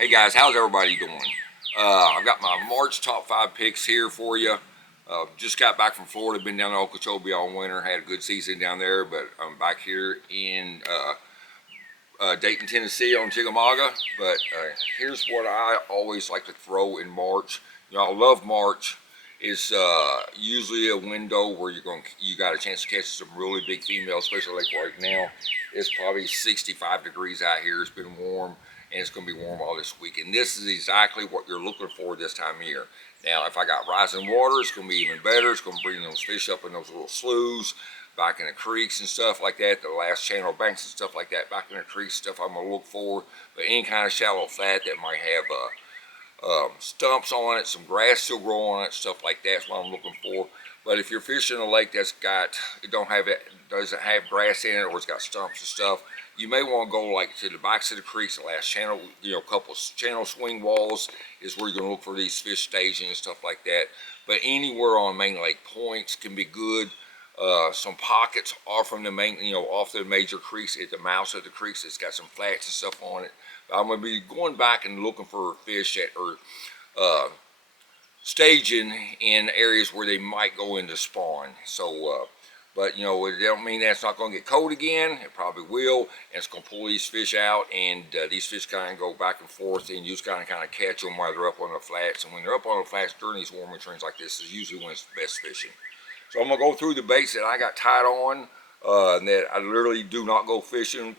Hey guys, how's everybody doing? I've got my March top 5 picks here for you. Just got back from Florida, been down to Okeechobee all winter, had a good season down there, but I'm back here in Dayton, Tennessee on Chickamauga. But here's what I always like to throw in March. You know, I love March. It's usually a window where you got a chance to catch some really big females, especially like right now. It's probably 65 degrees out here. It's been warm, and it's going to be warm all this week. And this is exactly what you're looking for this time of year. Now, if I got rising water, it's going to be even better. It's going to bring those fish up in those little sloughs, back in the creeks and stuff like that, the last channel banks and stuff like that, back in the creeks, stuff I'm going to look for. But any kind of shallow flat that might have stumps on it, some grass still growing on it, stuff like that's what I'm looking for. But if you're fishing a lake that's doesn't have grass in it, or it's got stumps and stuff, you may want to go like to the backs of the creeks, the last channel, you know, a couple channel swing walls is where you're going to look for these fish staging and stuff like that. But anywhere on main lake points can be good. Some pockets off from the main, you know, off the major creeks at the mouths of the creeks, it's got some flats and stuff on it. I'm going to be going back and looking for fish that are staging in areas where they might go into spawn. So, but you know, it don't mean that it's not going to get cold again. It probably will, and it's going to pull these fish out, and these fish kind of go back and forth, and you just kind of catch them while they're up on the flats. And when they're up on the flats during these warmer trends like this, is usually when it's best fishing. So I'm going to go through the baits that I got tied on, and that I literally do not go fishing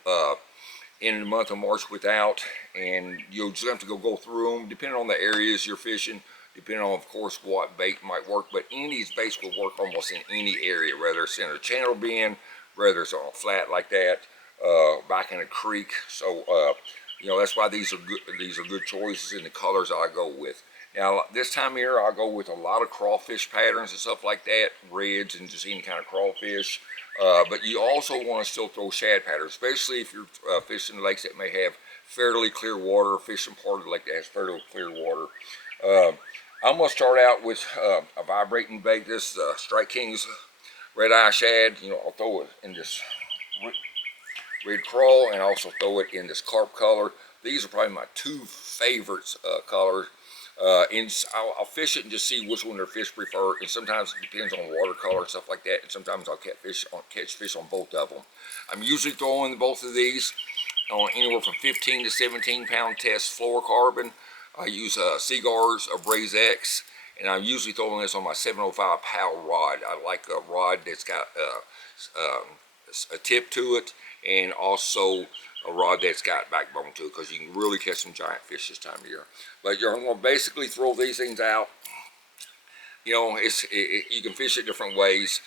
in the month of March without, and you'll just have to go through them depending on the areas you're fishing, depending on, of course, what bait might work. But any of these baits will work almost in any area, whether it's in a channel bend, whether it's on a flat like that, back in a creek. So you know, that's why these are good choices in the colors I go with. Now this time of year I'll go with a lot of crawfish patterns and stuff like that, reds and just any kind of crawfish. But you also want to still throw shad patterns, especially if you're fishing lakes that may have fairly clear water, fishing part of the lake that has fairly clear water. I'm going to start out with a vibrating bait, this Strike King's red eye shad. You know, I'll throw it in this red crawl and also throw it in this carp color. These are probably my two favorites colors. I'll fish it and just see which one their fish prefer, and sometimes it depends on watercolor and stuff like that, and sometimes I'll catch fish on both of them. I'm usually throwing both of these on anywhere from 15 to 17 pound test fluorocarbon. I use Seagar's Braze X, and I'm usually throwing this on my 705 PAL rod. I like a rod that's got a tip to it, and also a rod that's got backbone to it, because you can really catch some giant fish this time of year. But you're going to basically throw these things out. You know, you can fish it different ways.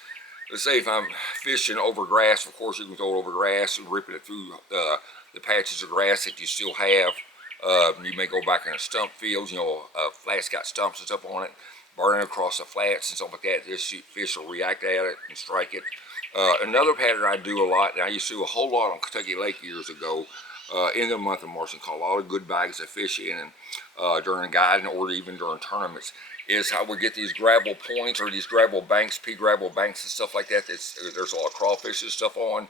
Let's say if I'm fishing over grass, of course you can throw it over grass and ripping it through the patches of grass that you still have. You may go back in a stump fields, you know, flats got stumps and stuff on it, burning across the flats and stuff like that. This fish will react at it and strike it. Another pattern I do a lot, and I used to do a whole lot on Kentucky Lake years ago, in the month of March, and caught a lot of good bags of fish in during guiding or even during tournaments, is how we get these gravel points or these gravel banks, pea gravel banks and stuff like that. There's a lot of crawfish and stuff on,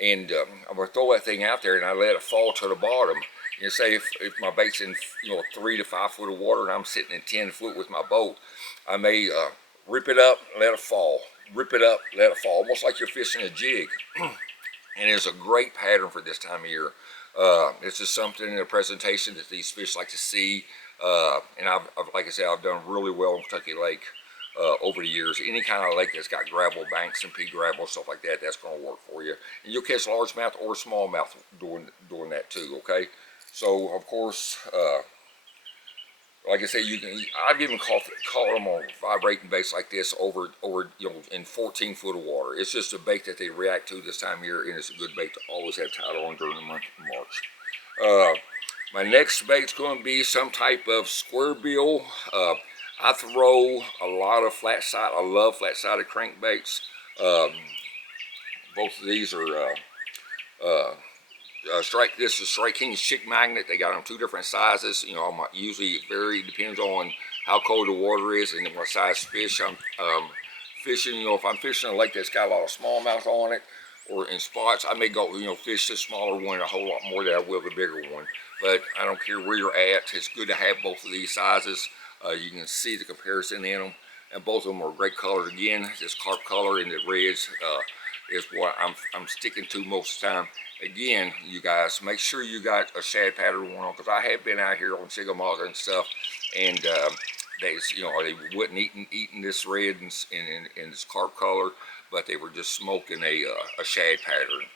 and I'm going to throw that thing out there and I let it fall to the bottom. And say if my bait's in, you know, 3 to 5 foot of water and I'm sitting in 10 foot with my boat, I may rip it up, let it fall. Rip it up, let it fall, almost like you're fishing a jig. And it's a great pattern for this time of year. It's just something in the presentation that these fish like to see. And I've, like I said, I've done really well in Kentucky Lake over the years. Any kind of lake that's got gravel banks and pea gravel, stuff like that, that's going to work for you. And you'll catch largemouth or smallmouth doing that too, okay? So, of course, like I say, I've even caught them on vibrating baits like this over you know, in 14 foot of water. It's just a bait that they react to this time of year, and it's a good bait to always have tied on during the month of March. My next bait's going to be some type of square bill. I throw a lot of flat side. I love flat sided crankbaits. Both of these are this is Strike King's Chick Magnet. They got them 2 different sizes. You know, usually depends on how cold the water is and what size fish I'm fishing. You know, if I'm fishing a lake that's got a lot of smallmouth on it, or in spots, I may go, fish the smaller one a whole lot more than I will the bigger one. But I don't care where you're at. It's good to have both of these sizes. You can see the comparison in them, and both of them are great colors. Again, this carp color and the reds is what I'm sticking to most of the time. Again, you guys, make sure you got a shad pattern one on, because I have been out here on Chickamauga and stuff, and they wasn't eating this red and this carp color, but they were just smoking a shad pattern,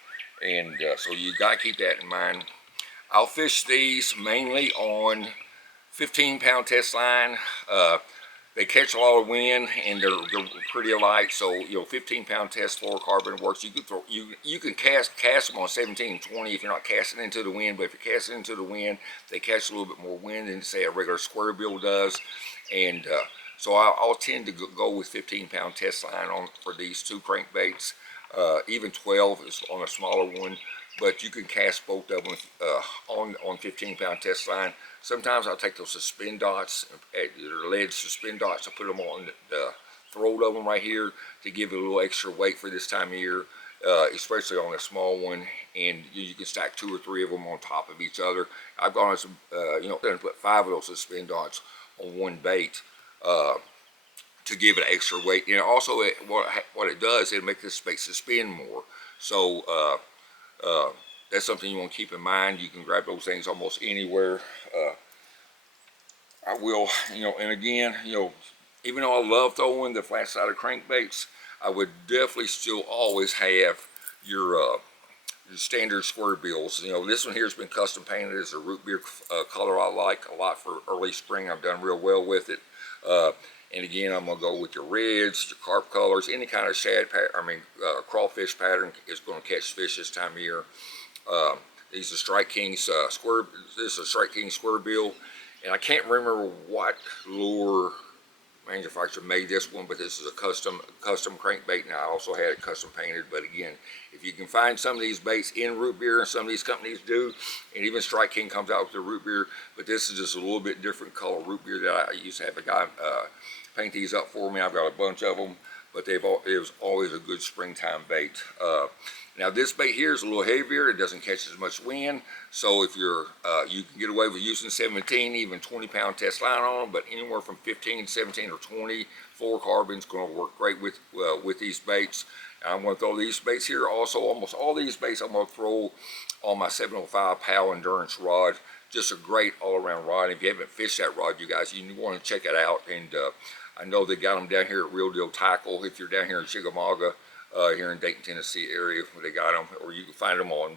and so you got to keep that in mind. I'll fish these mainly on 15-pound test line. They catch a lot of wind, and they're pretty light, so 15-pound test fluorocarbon works. You can cast them on 17 and 20 if you're not casting into the wind, but if you're casting into the wind, they catch a little bit more wind than say a regular square bill does, and so I'll tend to go with 15-pound test line for these two crankbaits. Even 12 is on a smaller one, but you can cast both of them on 15-pound test line. Sometimes I'll take those suspend dots, their lead suspend dots, I put them on the throat of them right here to give it a little extra weight for this time of year, especially on a small one, and you can stack 2 or 3 of them on top of each other. I've gone as put 5 of those suspend dots on one bait to give it extra weight, and also what it does, it'll make this bait suspend more. So that's something you want to keep in mind. You can grab those things almost anywhere. I will, and again, even though I love throwing the flat-sided crankbaits, I would definitely still always have your standard square bills. This one here has been custom painted as a root beer color I like a lot for early spring. I've done real well with it. And again, I'm gonna go with your reds, your carp colors, any kind of crawfish pattern is going to catch fish this time of year. These are Strike King's this is a Strike King square bill, and I can't remember what lure manufacturer made this one, but this is a custom crankbait, and I also had it custom painted. But again, if you can find some of these baits in root beer, and some of these companies do, and even Strike King comes out with the root beer, but this is just a little bit different color root beer that I used to have a guy paint these up for me. I've got a bunch of them, but it was always a good springtime bait. Now this bait here is a little heavier. It doesn't catch as much wind, so if you can get away with using 17, even 20-pound test line on them, but anywhere from 15, 17, or 20 fluorocarbon is going to work great with these baits. And I'm going to throw these baits here. Also, almost all these baits I'm going to throw on my 705 PAL endurance rod. Just a great all-around rod. If you haven't fished that rod, you guys, you want to check it out. And I know they got them down here at Real Deal Tackle. If you're down here in Chickamauga, here in Dayton, Tennessee area, where they got them, or you can find them on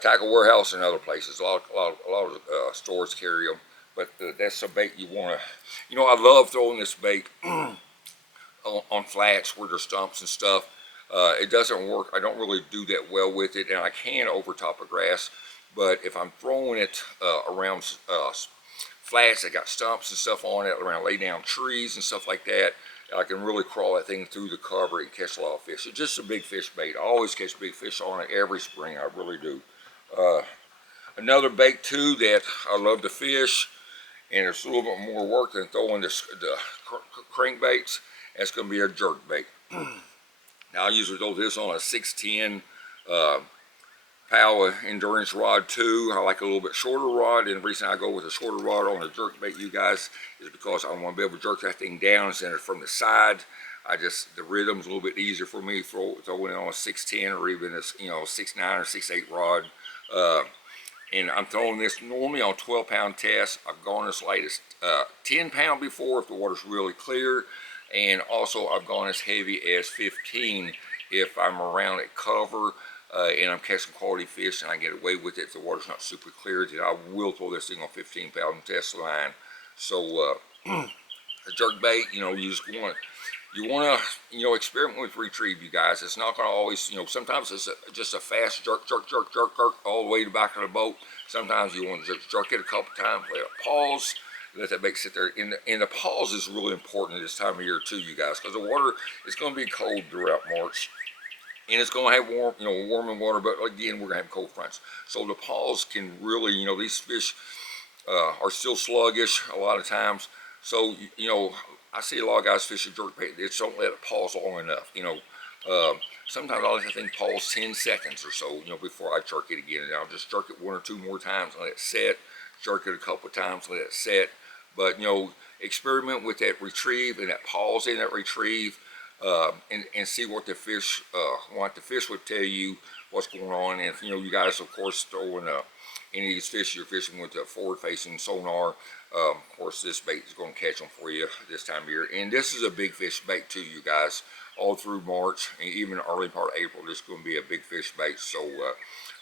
Tackle Warehouse and other places. A lot of stores carry them. But that's a bait you want to. I love throwing this bait on flats where there's stumps and stuff. It doesn't work. I don't really do that well with it, and I can over top of grass. But if I'm throwing it around flats that got stumps and stuff on it, around lay down trees and stuff like that, I can really crawl that thing through the cover and catch a lot of fish. It's just a big fish bait. I always catch big fish on it every spring. I really do. Another bait too that I love to fish, and it's a little bit more work than throwing the crankbaits. That's going to be a jerkbait. Now I usually throw this on a 610 PAL endurance rod too. I like a little bit shorter rod, and the reason I go with a shorter rod on a jerkbait, you guys, is because I want to be able to jerk that thing down instead of from the side. The rhythm's a little bit easier for me throwing it on a 610 or even a 6.9 or 6.8 rod. And I'm throwing this normally on 12-pound tests. I've gone as light as 10-pound before if the water's really clear, and also I've gone as heavy as 15 if I'm around at cover and I'm catching quality fish and I get away with it. If the water's not super clear, then I will throw this thing on 15-pound test line. So a jerkbait, you want to experiment with retrieve, you guys. It's not going to always, sometimes it's just a fast jerk all the way to the back of the boat. Sometimes you want to just jerk it a couple times, let it pause, let that bait sit there. And the pause is really important this time of year too, you guys, because the water is going to be cold throughout March. And it's going to have warming water, but again, we're going to have cold fronts. So the pause can really, these fish are still sluggish a lot of times. So, I see a lot of guys fishing jerkbait. They just don't let it pause long enough. Sometimes I'll let that thing pause 10 seconds or so, before I jerk it again. And I'll just jerk it 1 or 2 more times and let it set. Jerk it a couple of times, let it set. But, experiment with that retrieve and that pause in that retrieve, and see what the fish would tell you what's going on. And if, you guys, of course, throwing any of these fish you're fishing with a forward-facing sonar, of course, this bait is going to catch them for you this time of year. And this is a big fish bait too, you guys. All through March and even early part of April, this is going to be a big fish bait. So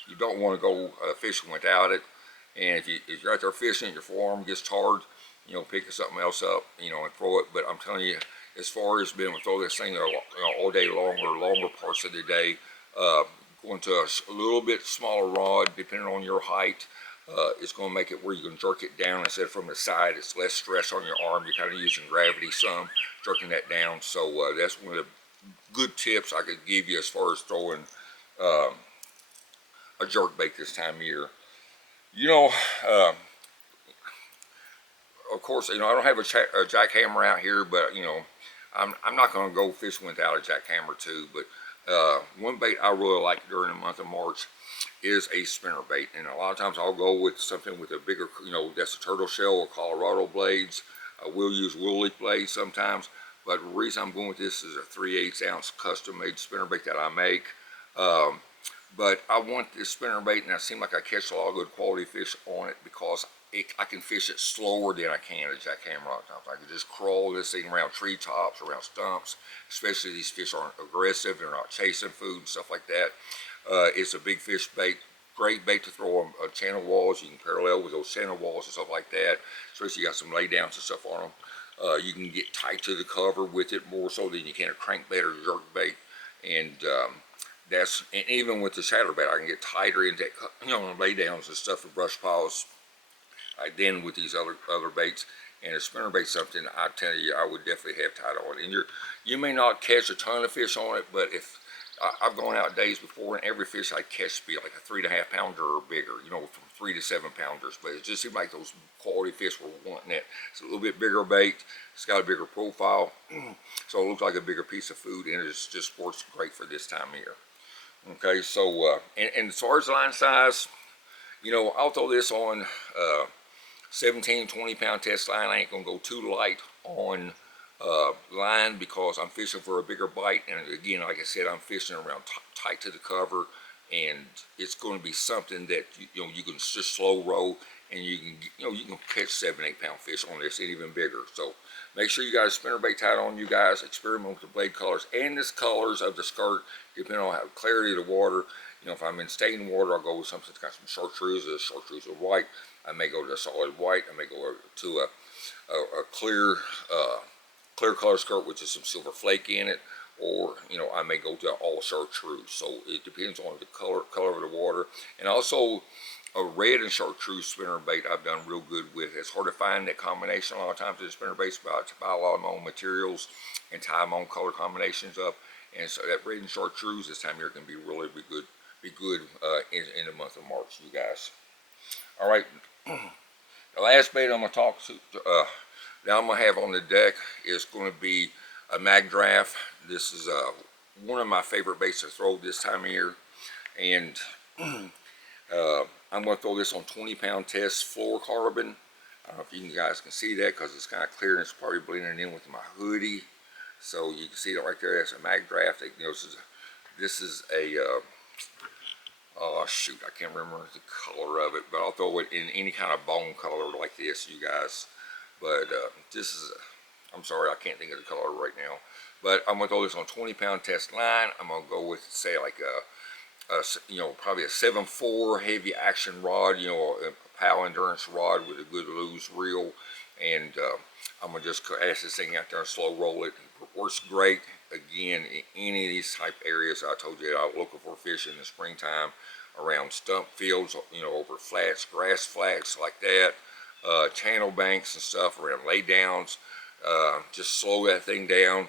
you don't want to go fishing without it. And if you're out there fishing, your forearm gets tarred, pick something else up, and throw it. But I'm telling you, as far as being able to throw this thing all day long or longer parts of the day, going to a little bit smaller rod, depending on your height, it's going to make it where you can jerk it down instead of from the side. It's less stress on your arm. You're kind of using gravity some, jerking that down. So that's one of the good tips I could give you as far as throwing a jerkbait this time of year. Of course, I don't have a jackhammer out here, but I'm not going to go fishing without a jackhammer too. But one bait I really like during the month of March is a spinnerbait, and a lot of times I'll go with something with a bigger, that's a turtle shell or Colorado blades. I will use woolly blades sometimes, but the reason I'm going with this is a 3/8 ounce custom made spinnerbait that I make. But I want this spinnerbait, and it seems like I catch a lot of good quality fish on it because I can fish it slower than I can a jackhammer a lot of times. I can just crawl this thing around treetops, around stumps, especially these fish aren't aggressive, they're not chasing food and stuff like that. It's a big fish bait, great bait to throw on channel walls. You can parallel with those channel walls and stuff like that, especially you got some laydowns and stuff on them. You can get tight to the cover with it more so than you can a crankbait or jerkbait, and and even with the chatterbait, I can get tighter into laydowns and stuff and brush piles than with these other baits. And a spinnerbait's something I tell you I would definitely have tied on. And you may not catch a ton of fish on it, but if I've gone out days before, and every fish I catch be like a 3.5 pounder or bigger, from 3 to 7 pounders. But it just seems like those quality fish were wanting it. It's a little bit bigger bait. It's got a bigger profile, so it looks like a bigger piece of food, and it just works great for this time of year. Okay, so and as far as line size, I'll throw this on 17, 20 pound test line. I ain't gonna go too light on line because I'm fishing for a bigger bite, and again, like I said, I'm fishing around tight to the cover, and it's going to be something that you can just slow roll, and you can catch 7, 8 pound fish on this and even bigger. So make sure you got a spinnerbait tied on. You guys experiment with the blade colors and the colors of the skirt, depending on how clarity of the water. If I'm in stained water, I'll go with something that's got some chartreuse. Chartreuse or white. I may go to a solid white. I may go to a clear color skirt with just some silver flake in it, or I may go to all chartreuse. So it depends on the color of the water. And also a red and chartreuse spinnerbait I've done real good with. It's hard to find that combination a lot of times in spinnerbaits, but I buy a lot of my own materials and tie my own color combinations up. And so that red and chartreuse this time of year can be really good in the month of March, you guys. All right, the last bait I'm going to talk to that I'm going to have on the deck is going to be a mag draft. This is one of my favorite baits to throw this time of year, and I'm going to throw this on 20 pound test fluorocarbon. I don't know if you guys can see that because it's kind of clear and it's probably blending in with my hoodie. So you can see that right there. That's a mag draft. This is a oh shoot, I can't remember the color of it, but I'll throw it in any kind of bone color like this, you guys. But this is I'm sorry, I can't think of the color right now. But I'm gonna throw this on 20 pound test line. I'm gonna go with, say, like probably a 7.4 heavy action rod, a PAL endurance rod with a good loose reel, and I'm gonna just cast this thing out there and slow roll it. It works great again in any of these type areas I told you that I'm looking for fish in the springtime, around stump fields, over flats, grass flats like that, channel banks and stuff, around laydowns. Just slow that thing down.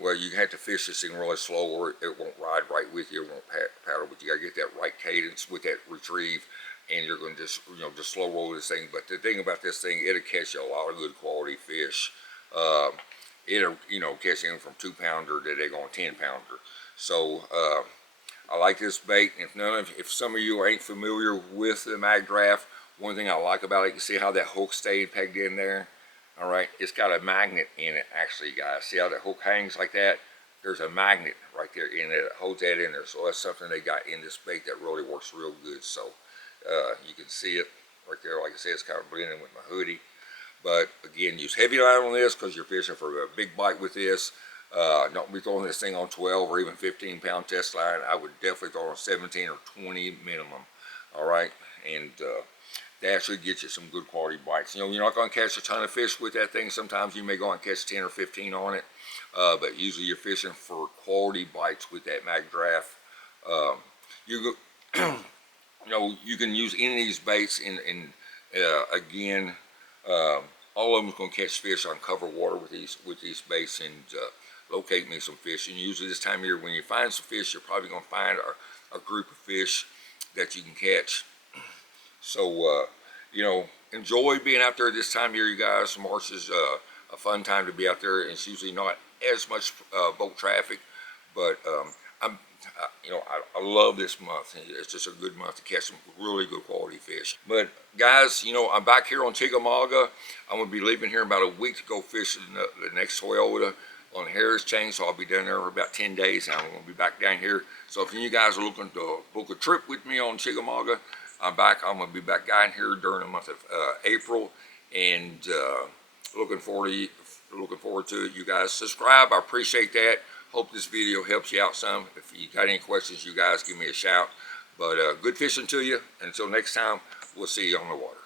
Well, you have to fish this thing really slow, or it won't ride right with you. It won't paddle, but you gotta get that right cadence with that retrieve, and you're gonna just just slow roll this thing. But the thing about this thing, it'll catch you a lot of good quality fish. it'll, you know, catch them from 2-pounder to they're going 10-pounder. So I like this bait. If some of you ain't familiar with the Mag Draft, one thing I like about it, you can see how that hook stayed pegged in there. All right, it's got a magnet in it actually, guys. See how that hook hangs like that? There's a magnet right there in it that holds that in there. So that's something they got in this bait that really works real good. So you can see it right there. Like I said, it's kind of blending with my hoodie. But again, use heavy line on this because you're fishing for a big bite with this. Don't be throwing this thing on 12 or even 15-pound test line. I would definitely throw on 17 or 20 minimum. All right, and that should get you some good quality bites. You know, you're not going to catch a ton of fish with that thing. Sometimes you may go and catch 10 or 15 on it, but usually you're fishing for quality bites with that Mag Draft. You know, you can use any of these baits, and again, all of them going to catch fish on cover water with these baits and locate me some fish. And usually this time of year, when you find some fish, you're probably going to find a group of fish that you can catch. So, you know, enjoy being out there this time of year, you guys. March is a fun time to be out there. It's usually not as much boat traffic, but you know, I love this month. It's just a good month to catch some really good quality fish. But guys, you know, I'm back here on Chickamauga. I'm gonna be leaving here in about a week to go fish the next Toyota on Harris Chain, so I'll be down there for about 10 days. And I'm gonna be back down here. So if you guys are looking to book a trip with me on Chickamauga, I'm gonna be back down here during the month of April, and looking forward to it. You guys subscribe. I appreciate that. Hope this video helps you out some. If you got any questions, you guys give me a shout. But good fishing to you. Until next time, we'll see you on the water.